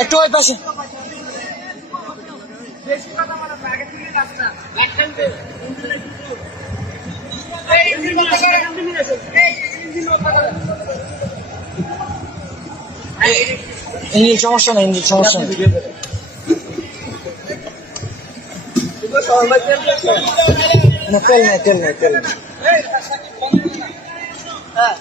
একটু ওই পাশে। ইঞ্জিন সমস্যা নেই, ইঞ্জিন সমস্যা নেই। তেল নেই তেল নেই তেল নেই। হ্যাঁ।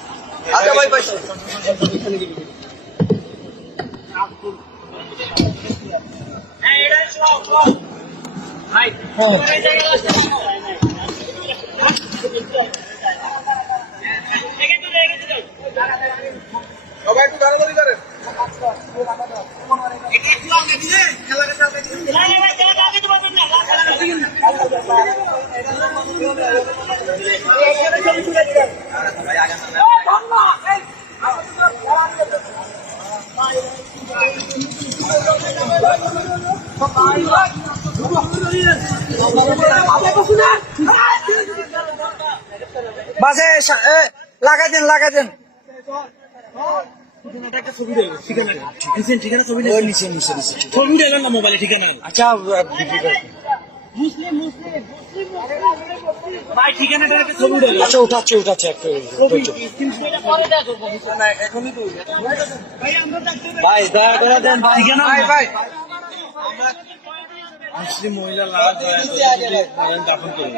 সবাই একটু দাঁড়াদাঁড়ি করেন। বাসে লাগাই দেন লাগাই দেন। আচ্ছা আচ্ছা উঠাচ্ছে উঠাচ্ছে একটু ভাই দয়া করে দেন ভাই। মুসলিম মহিলা দাফন করে